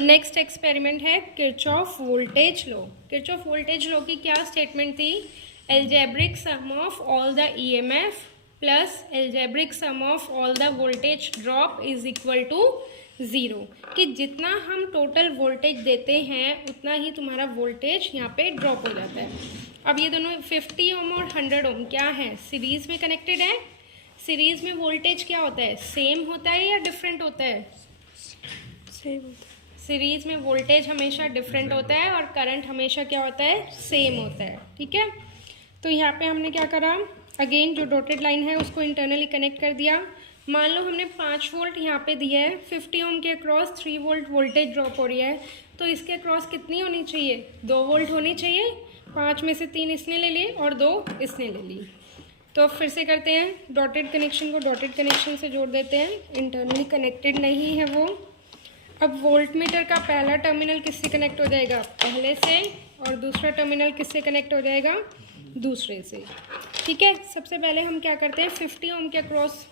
Next experiment है Kirchhoff voltage law. Kirchhoff voltage law की क्या स्टेटमेंट थी? Algebraic sum of all the EMF plus algebraic sum of all the voltage drop is equal to 0, कि जितना हम total voltage देते हैं उतना ही तुम्हारा वोल्टेज यहाँ पे ड्रॉप हो जाता है। अब ये दोनों 50 ओम और 100 ओम क्या है? सीरीज में कनेक्टेड है। सीरीज में वोल्टेज क्या होता है? सेम होता है या डिफरेंट होता है? सेम होता है। सीरीज में वोल्टेज हमेशा डिफरेंट होता है और करंट हमेशा क्या होता है? सेम होता है। ठीक है, तो यहाँ पे हमने क्या करा, अगेन जो डॉटेड लाइन है उसको इंटरनली कनेक्ट कर दिया। मान लो हमने 5 वोल्ट यहाँ पे दिया है, 50 ओम के अक्रॉस 3 वोल्ट वोल्टेज ड्रॉप हो रही है, तो इसके अक्रॉस कितनी होनी चाहिए? 2 वोल्ट होनी चाहिए। 5 में से 3 इसने ले लिए और 2 इसने ले ली। तो फिर से करते हैं, डॉटेड कनेक्शन को डॉटेड कनेक्शन से जोड़ देते हैं, इंटरनली कनेक्टेड नहीं है वो। अब वोल्ट मीटर का पहला टर्मिनल किससे कनेक्ट हो जाएगा? पहले से, और दूसरा टर्मिनल किससे कनेक्ट हो जाएगा? दूसरे से। ठीक है, सबसे पहले हम क्या करते हैं, 50 ओम के अक्रॉस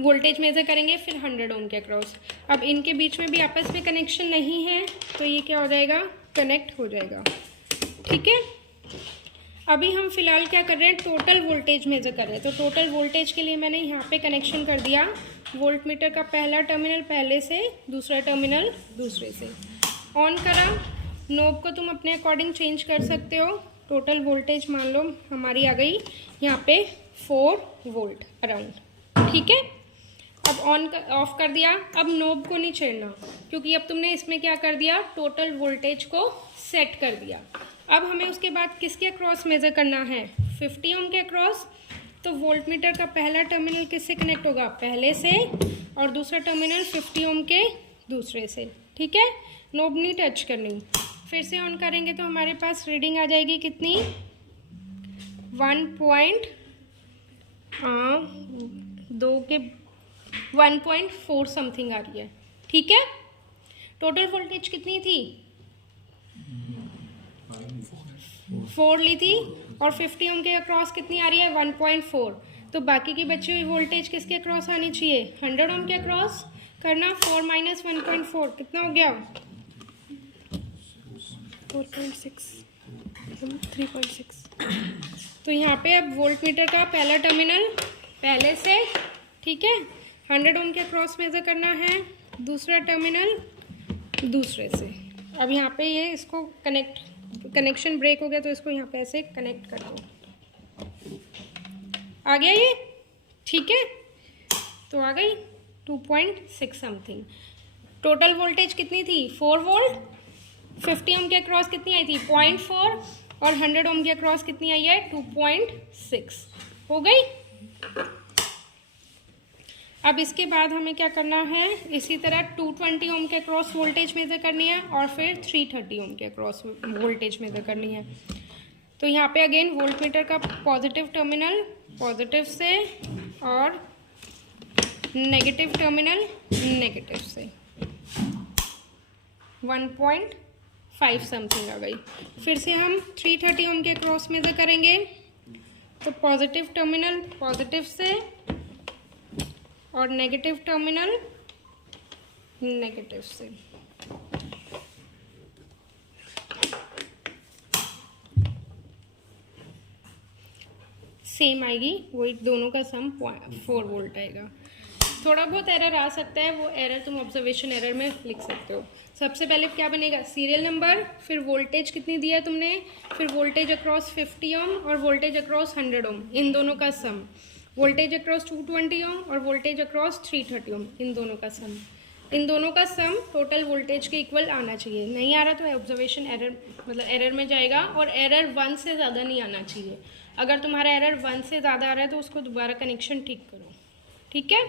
वोल्टेज मेजर करेंगे, फिर 100 ओम के अक्रॉस। अब इनके बीच में भी आपस में कनेक्शन नहीं है तो ये क्या हो जाएगा? कनेक्ट हो जाएगा। ठीक है, अभी हम फिलहाल क्या कर रहे हैं, टोटल वोल्टेज मेजर कर रहे हैं। तो टोटल वोल्टेज के लिए मैंने यहाँ पे कनेक्शन कर दिया, वोल्ट मीटर का पहला टर्मिनल पहले से, दूसरा टर्मिनल दूसरे से। ऑन करा, नोब को तुम अपने अकॉर्डिंग चेंज कर सकते हो। टोटल वोल्टेज मान लो हमारी आ गई यहाँ पे 4 वोल्ट अराउंड। ठीक है, अब ऑफ कर दिया। अब नोब को नहीं छेड़ना, क्योंकि अब तुमने इसमें क्या कर दिया, टोटल वोल्टेज को सेट कर दिया। अब हमें उसके बाद किसके अक्रॉस मेजर करना है? 50 ओम के अक्रॉस। तो वोल्ट मीटर का पहला टर्मिनल किससे कनेक्ट होगा? पहले से, और दूसरा टर्मिनल 50 ओम के दूसरे से। ठीक है, नोब नहीं टच करनी। फिर से ऑन करेंगे तो हमारे पास रीडिंग आ जाएगी कितनी? 1.4 समथिंग आ रही है। ठीक है, टोटल वोल्टेज कितनी थी? 4 ली थी, और 50 ओम के अक्रॉस कितनी आ रही है? 1.4। तो बाकी की बची हुई वोल्टेज किसके अक्रॉस आनी चाहिए? 100 ओम के अक्रॉस। करना 4 माइनस 1.4 कितना हो गया? 4.6 3.6। तो यहाँ पे अब वोल्ट मीटर का पहला टर्मिनल पहले से, ठीक है, 100 ओम के अक्रॉस मेजर करना है, दूसरा टर्मिनल दूसरे से। अब यहाँ पे ये इसको कनेक्शन ब्रेक हो गया तो इसको यहाँ पे ऐसे कनेक्ट कर दो। आ गया ये? ठीक है, तो आ गई 2.6 समथिंग। टोटल वोल्टेज कितनी थी? 4 वोल्ट। 50 ओम के अक्रॉस कितनी आई थी? 0.4, और 100 ओम के अक्रॉस कितनी आई है? 2.6। हो गई। अब इसके बाद हमें क्या करना है, इसी तरह 220 ओम के अक्रॉस वोल्टेज मेजर करनी है, और फिर 330 ओम के अक्रॉस वोल्टेज मेजर करनी है। तो यहाँ पे अगेन वोल्ट मीटर का पॉजिटिव टर्मिनल पॉजिटिव से, और नेगेटिव टर्मिनल नेगेटिव से। 1.5 समथिंग आ गई। फिर से हम 330 ओम के अक्रॉस मेजर करेंगे, तो पॉजिटिव टर्मिनल पॉजिटिव से, और नेगेटिव टर्मिनल नेगेटिव से। सेम आएगी, वही दोनों का सम 4 वोल्ट आएगा। थोड़ा बहुत एरर आ सकता है, वो एरर तुम ऑब्जर्वेशन एरर में लिख सकते हो। सबसे पहले क्या बनेगा? सीरियल नंबर, फिर वोल्टेज कितनी दिया है तुमने, फिर वोल्टेज अक्रॉस 50 ओम और वोल्टेज अक्रॉस 100 ओम, इन दोनों का सम। वोल्टेज अक्रॉस 220 ओम और वोल्टेज अक्रॉस 330 ओम, इन दोनों का सम। इन दोनों का सम टोटल वोल्टेज के इक्वल आना चाहिए। नहीं आ रहा तो ऑब्जर्वेशन एरर, मतलब एरर में जाएगा, और एरर 1 से ज़्यादा नहीं आना चाहिए। अगर तुम्हारा एरर 1 से ज़्यादा आ रहा है तो उसको दोबारा कनेक्शन ठीक करो। ठीक है।